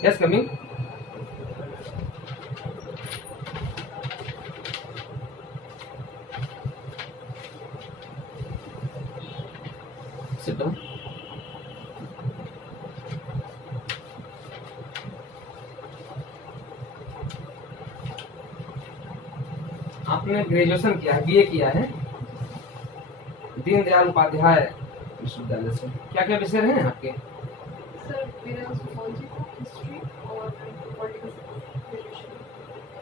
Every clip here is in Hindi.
Yes, coming. Sit down. आपने ग्रेजुएशन किया है, बीए किया है दीनदयाल उपाध्याय विश्वविद्यालय से। क्या क्या विषय हैं आपके? सर मेरा सोशियोलॉजी, हिस्ट्री और पॉलिटिकल साइंस।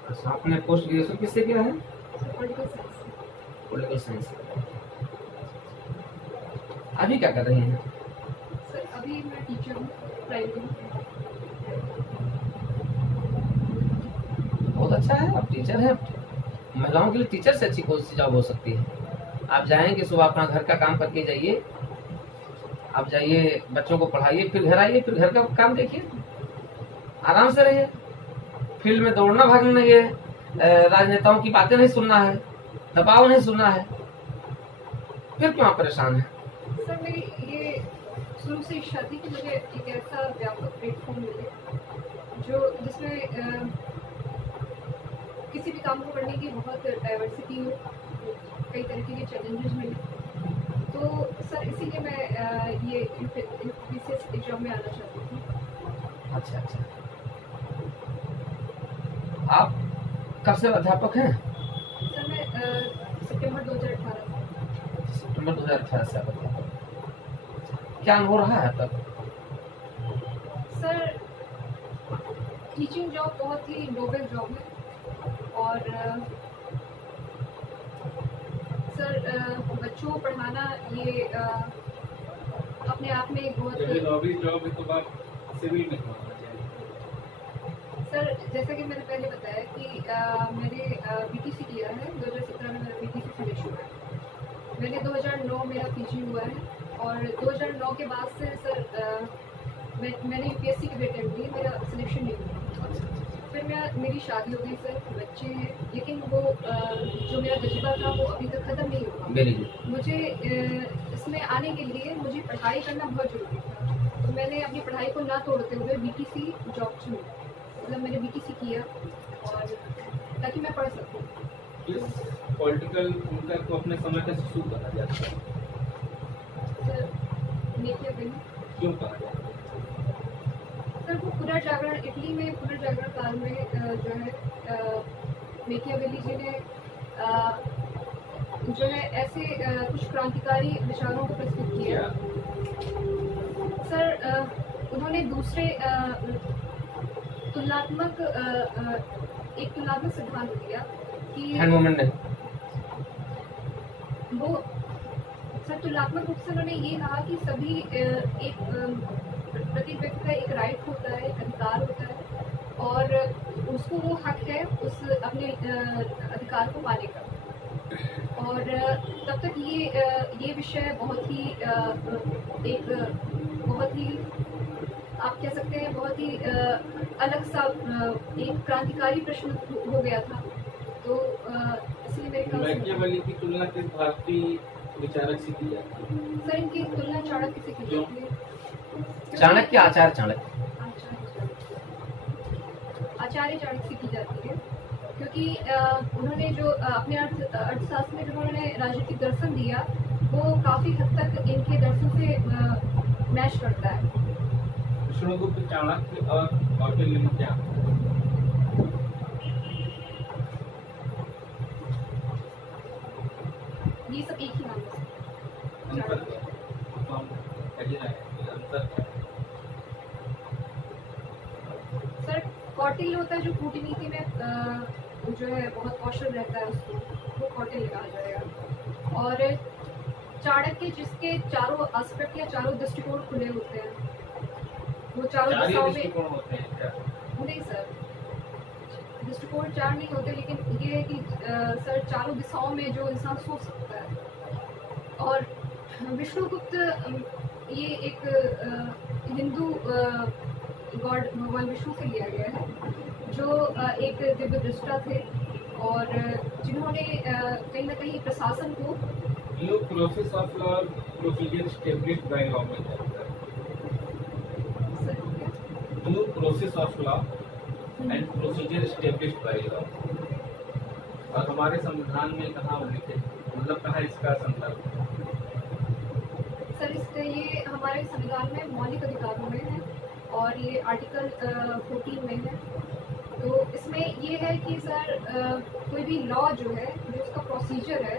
अच्छा, आपने पोस्ट ग्रेजुएशन किससे किया है? Political science. Political science. अभी क्या कर रही हैं? सर अभी मैं टीचर हूँ प्राइमरी में। बहुत अच्छा है, आप टीचर हैं। महिलाओं के लिए टीचर से अच्छी कौन सी जॉब हो सकती है? आप जाएंगे सुबह अपना घर का काम करके जाइए, आप जाइए बच्चों को पढ़ाइए, फिर घर आइए, फिर घर का काम देखिए, आराम से रहिए। फील्ड में दौड़ना भागना नहीं है, राजनेताओं की बातें नहीं सुनना है, दबाव नहीं सुनना है, फिर क्यों आप परेशान हैं? सर मेरी ये शुरू से इच्छा थी कि मुझे एक ऐसा व्यापक प्लेटफॉर्म मिले जो जिसमें किसी भी काम को करने की बहुत डाइवर्सिटी हो, कई तरीके के चैलेंजेस मिले। तो सर इसीलिए मैं ये बीसीएस एग्जाम में आना चाहती थी। अच्छा अच्छा, आप कब से अध्यापक हैं? सर मैं सितंबर 2018 से आप अध्यापक। क्या अनुभव रहा है आपका? सर टीचिंग जॉब बहुत ही नोबल जॉब है और सर बच्चों को पढ़ाना ये अपने आप में एक बहुत जॉब है तो आप सिविल में करना चाहिए। सर जैसा कि मैंने पहले बताया कि मैंने बीटीसी किया है, 2017 में मेरा बीटीसी फिनिश हुआ है। मैंने 2009 मेरा पीजी हुआ है और 2009 के बाद से सर मैंने यूपीएससी के भी अटेम्प्ट दिए, मेरा सिलेक्शन नहीं हुआ। फिर मेरी शादी हो गई सर, बच्चे हैं, लेकिन वो जो मेरा जज्बा था वो अभी तक ख़त्म नहीं हुआ। Very good. मुझे इसमें आने के लिए मुझे पढ़ाई करना बहुत ज़रूरी था, तो मैंने अपनी पढ़ाई को ना तोड़ते हुए बीटीसी जॉब चुनी। मतलब मैंने बीटीसी किया और ताकि मैं पढ़ सकूँ। इस पॉलिटिकल थिंकर को अपने समय का शिशु कहा जाता है। सर मेकियावेली। क्यों कहा जाता है? सर वो पुनर्जागरण, इटली में पुनर्जागरण काल में जो है मेकियावेली जी ने जो है ऐसे कुछ क्रांतिकारी विचारों को प्रस्तुत किया। सर उन्होंने दूसरे तुलनात्मक एक तुलनात्मक सिद्धांत दिया कि हैंड मूवमेंट नहीं। वो सर तुलनात्मक रूप से उन्होंने ये कहा कि सभी एक प्रत्येक व्यक्ति का एक राइट होता है, एक अधिकार होता है और उसको वो हक है उस अपने अधिकार को पाने का। और तब तक ये विषय बहुत ही आप कह सकते हैं बहुत ही अलग सा एक क्रांतिकारी प्रश्न हो गया था। तो इसलिए मेरे मैकियावेली की तुलना किस भारतीय विचारक से की जाती है? सर इनकी तुलना चाणक्य से की जाती है। चाणक्य, आचार्य चाणक्य। आचार्य चाणक्य से की जाती है क्योंकि उन्होंने जो अपने अर्थशास्त्र में जो उन्होंने राजनीतिक दर्शन दिया वो काफ़ी हद तक इनके दर्शन से मैच करता है। विष्णुगुप्त, चाणक्य और कौटिल्य में क्या? ये सब एक ही नाम है। अंतर क्या है? तो हम कहिए ना, अंतर क्या है? सर कौटिल्य होता है जो कूटनीति में जो है बहुत कौशल रहता है, उसको वो कौटिल्य कहा जाएगा। और चाणक्य जिसके चारों एस्पेक्ट या चारों दृष्टिकोण खुले होते हैं, वो चारों दिशाओं में होते हैं क्या? नहीं सर, दृष्टिकोण चार नहीं होते, लेकिन ये है कि सर चारों दिशाओं में जो इंसान सोच सकता है। और विष्णुगुप्त ये एक हिंदू गॉड भगवान विष्णु से लिया गया है जो एक दिव्य दृष्टा थे और जिन्होंने कहीं ना कहीं प्रशासन को process of law procedure established by law में due process of law and procedure established by law. और हमारे संविधान में कहाँ उल्लिखित है, मतलब कहाँ इसका संदर्भ है? सर इससे ये हमारे संविधान में मौलिक अधिकारों में है और ये आर्टिकल 14 में है। तो इसमें ये है कि सर कोई भी लॉ जो है, जो उसका प्रोसीजर है,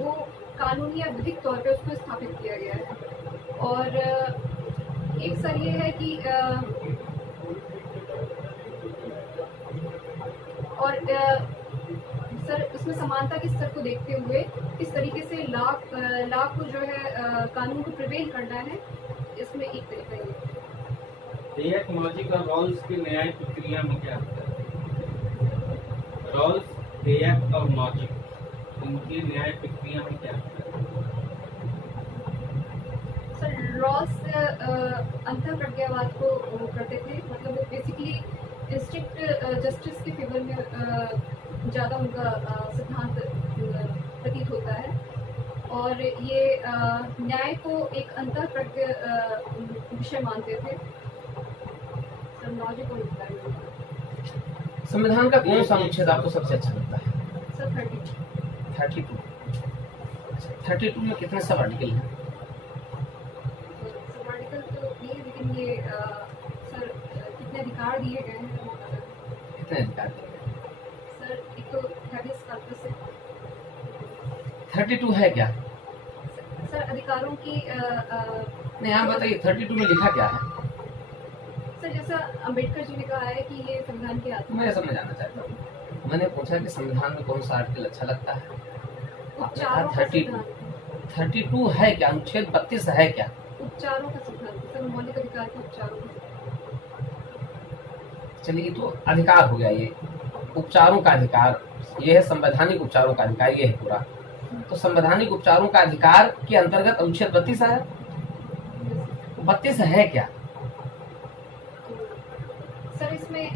वो कानूनी या विधिक तौर पे उसको स्थापित किया गया है। और एक सर ये है कि सर इसमें समानता के स्तर को देखते हुए किस तरीके से लॉ को जो है कानून को प्रिवेल करना है, इसमें एक तरीका ये है। एक लॉजिक और रॉल्स की न्याय प्रक्रिया में क्या होता है? रॉल्स, एक्ट और लॉजिक, इनकी न्याय प्रक्रिया में क्या होता है? सर रॉल्स अंतर प्रज्ञावाद को वो करते थे, मतलब वो बेसिकली स्ट्रिक्ट जस्टिस के फेवर में ज़्यादा उनका सिद्धांत प्रतीत होता है। और ये न्याय को एक अंतर प्रज्ञ विषय मानते थे। सर लॉजिक और संविधान का कौन सा अनुच्छेद आपको सबसे अच्छा लगता है? सर 32। 32 में कितने सब आर्टिकल हैं? सब आर्टिकल तो नहीं है, लेकिन ये सर कितने अधिकार दिए गए हैं वो पता है। कितने अधिकार दिए गए? सर एक तो हैबियस कॉर्पस है। 32 है क्या? सर अधिकारों की नहीं, आप बताइए 32 में लिखा क्या है? सर जैसा अंबेडकर जी ने कहा है कि ये संविधान के आत्मा मैं समझ आना चाहता हूँ। मैंने पूछा कि संविधान में कौन सा आर्टिकल अच्छा लगता है, आपने कहा उपचारों का 32। सिद्धांत। 32 है क्या? अनुच्छेद 32 है क्या? उपचारों का सिद्धांत, सर मौलिक अधिकार के उपचारों का चलिए, तो अधिकार हो गया ये, उपचारों का अधिकार, ये है संवैधानिक उपचारों का अधिकार, ये है पूरा। तो संवैधानिक उपचारों का अधिकार के अंतर्गत अनुच्छेद 32 है। 32 है क्या? सर इसमें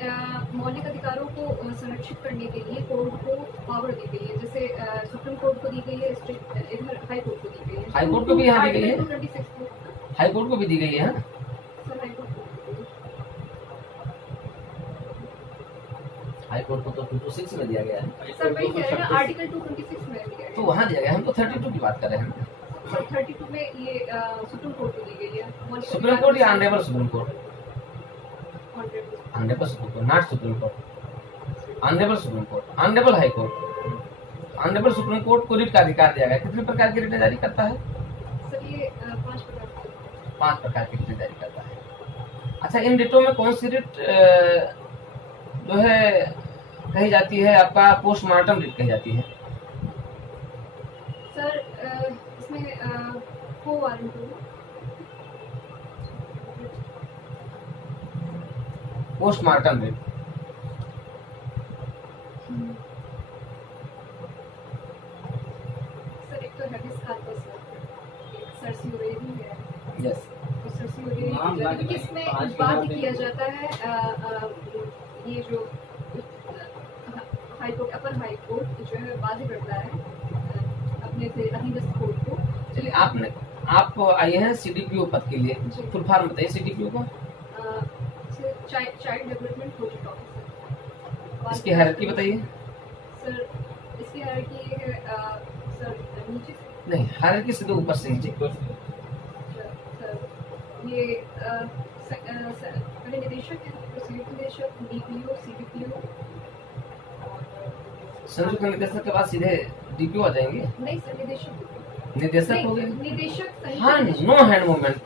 मौलिक अधिकारों को संरक्षित करने के लिए कोर्ट को पावर दी गई है। जैसे सुप्रीम कोर्ट को दी गई है, इधर हाई कोर्ट को दी गई है। हाई कोर्ट को भी यहाँ दी गई है? 26 को हाई कोर्ट को भी दी गई है। सर हाई कोर्ट को दी गई है। हाई कोर्ट को तो 226 में दिया गया है। सर वही कह रहे हैं ना, आर्टिकल 226 में दिया गया तो है। वहाँ दिया गया, हम तो 32 की बात कर रहे हैं। सर 32 में ये सुप्रीम कोर्ट को दी गई है। मौलिक सुप्रीम अधिकार कोर्ट या की honourable supreme court? Honourable. Honourable supreme court, not supreme court. Honourable supreme court, honourable high court. Honourable supreme court को रिट का अधिकार दिया गया। कितने प्रकार की रिटें जारी करता है? सर ये 5 प्रकार के। 5 प्रकार की रिटें जारी करता है। अच्छा, इन रिटों में कौन सी रिट जो है कही जाती है, आपका पोस्टमार्टम रिट कही जाती है? सर इसमें को वारंट हो, पोस्टमार्टम रिट। सर एक तो हैबिस कॉर्पस है, एक सर्सियोरेरी है। यस। तो सर्सियोरेरी नाम लग गए, इसमें 5 बात के किया जाता है ये जो हाई कोर्ट, अपर हाई कोर्ट जो है बाध्य करता है अपने से अधीनस्थ कोर्ट को। चलिए, आप आए हैं सीडीपीओ पद के लिए, फुल फॉर्म बताइए सीडीपीओ को। Child development project officer. इसकी हायरार्की बताइए। सर इसकी हायरार्की है सर नीचे से। नहीं, हायरार्की सीधे ऊपर से नीचे। सर ये पहले निदेशक है, तो संयुक्त निदेशक, डीपीओ, सीडीपीओ। संयुक्त निदेशक के बाद सीधे डीपीओ आ जाएंगे। नहीं सर निदेशक। निदेशक नहीं, हो गए। निदेशक संयुक्त हाँ, निदेशक। No hand movement.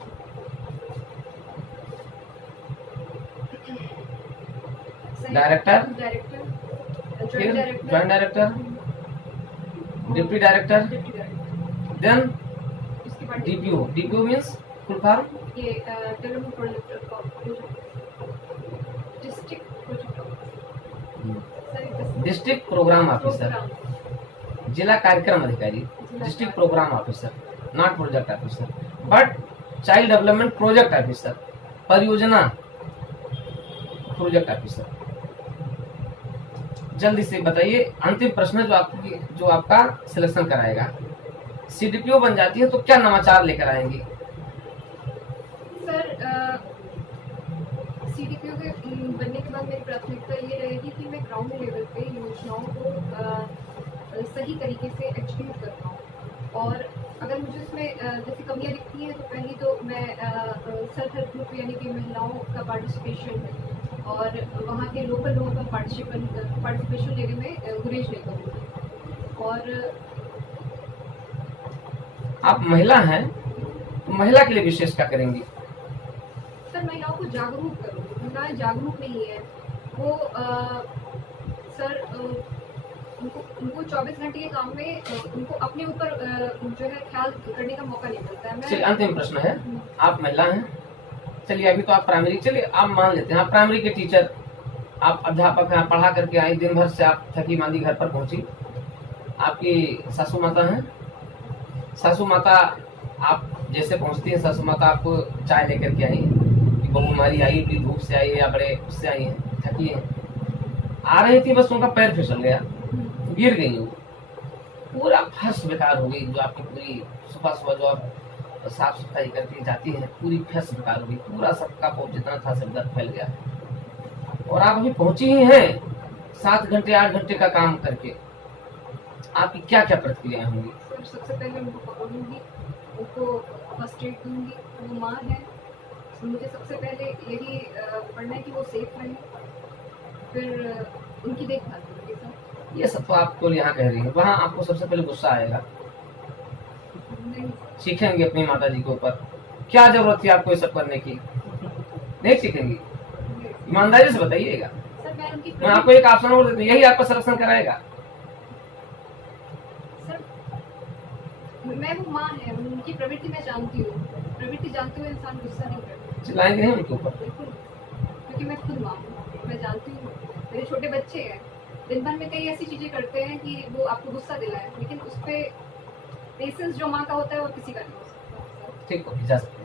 Director, director, फिर joint joint director, deputy director, deputy director. Then उसके बाद DPO. DPO means full form ये development project district project officer. District program officer, program. जिला कार्यक्रम अधिकारी, district program officer, not project officer, but child development project officer, परियोजना प्रोजेक्ट ऑफिसर। जल्दी से बताइए, अंतिम प्रश्न जो आपका सिलेक्शन कराएगा। सीडीपीओ बन जाती है तो क्या नवाचार लेकर आएंगी? सर सीडीपीओ फिलहाल मेरी प्राथमिकता ये रहेगी कि मैं ग्राउंड लेवल पे योजनाओं को सही तरीके से एग्जीक्यूट कर पाऊँ। और अगर मुझे उसमें जैसे कमियाँ दिखती हैं तो पहली तो मैं सेल्फ हेल्प ग्रुप यानी कि महिलाओं का पार्टिसिपेशन और वहाँ के लोकल लोगों का पार्टिसिपेशन लेने में गुरेज नहीं करूँगी। और आप महिला हैं तो महिला के लिए विशेष क्या करेंगी? सर महिलाओं को जागरूक करूँगी। महिलाएं जागरूक नहीं है वो सर उनको 24 घंटे के काम में उनको अपने ऊपर जो है ख्याल करने का मौका नहीं मिलता है। चलिए मैं अंतिम प्रश्न है, आप महिला हैं, चलिए अभी तो आप प्राइमरी, चलिए आप मान लेते हैं आप प्राइमरी के टीचर, आप अध्यापक हैं, पढ़ा करके आई, दिन भर से आप थकी मांदी घर पर पहुंची, आपकी सासू माता हैं, सासू माता आप जैसे पहुंचती है, सासू माता आपको चाय लेकर के आई कि बहू हमारी आई, बड़ी धूप से आई है या बड़े उससे आई है, थकी है, आ रही थी, बस उनका पैर फिसल गया, गिर गई वो, पूरा फर्श बेकार हो गई। जो आपकी पूरी सुबह सुबह जो आप साफ सफाई करके जाती है, पूरी फर्श बेकार हो गई, पूरा सबका पोप जितना था सब दर्द फैल गया। और आप अभी पहुंची ही हैं 7 घंटे 8 घंटे का काम करके, आपकी क्या क्या प्रतिक्रिया होंगी? सर सबसे पहले उनको पकड़ूंगी, उनको फर्स्ट एड दूंगी। वो माँ है, तो मुझे सबसे पहले यही पढ़ना है कि वो सेफ रहे, फिर उनकी देखभाल करूँगी। सर ये सब तो आपको यहाँ कह रही है, वहाँ आपको सबसे पहले गुस्सा आएगा, नहीं सीखेंगे अपनी माता जी के ऊपर, क्या जरूरत थी आपको ये सब करने की, नहीं सीखेंगी, ईमानदारी से बताइएगा। सर मैं उनकी मैं आपको एक ऑप्शन और देती हूँ, यही आपका संरक्षण कराएगा। सर मैं वो माँ है, उनकी प्रवृत्ति मैं जानती हूँ, प्रवृत्ति जानते हुए इंसान गुस्सा नहीं करता। चिल्लाएंगे नहीं उनके ऊपर? बिल्कुल, क्योंकि मैं खुद माँ हूँ, मैं जानती हूँ। मेरे छोटे बच्चे हैं, दिन भर में कई ऐसी चीजें करते हैं कि वो आपको गुस्सा दिलाए, लेकिन उस पर पेशेंस जो माँ का होता है वो किसी का नहीं हो सकता। ठीक हो, जा सकते।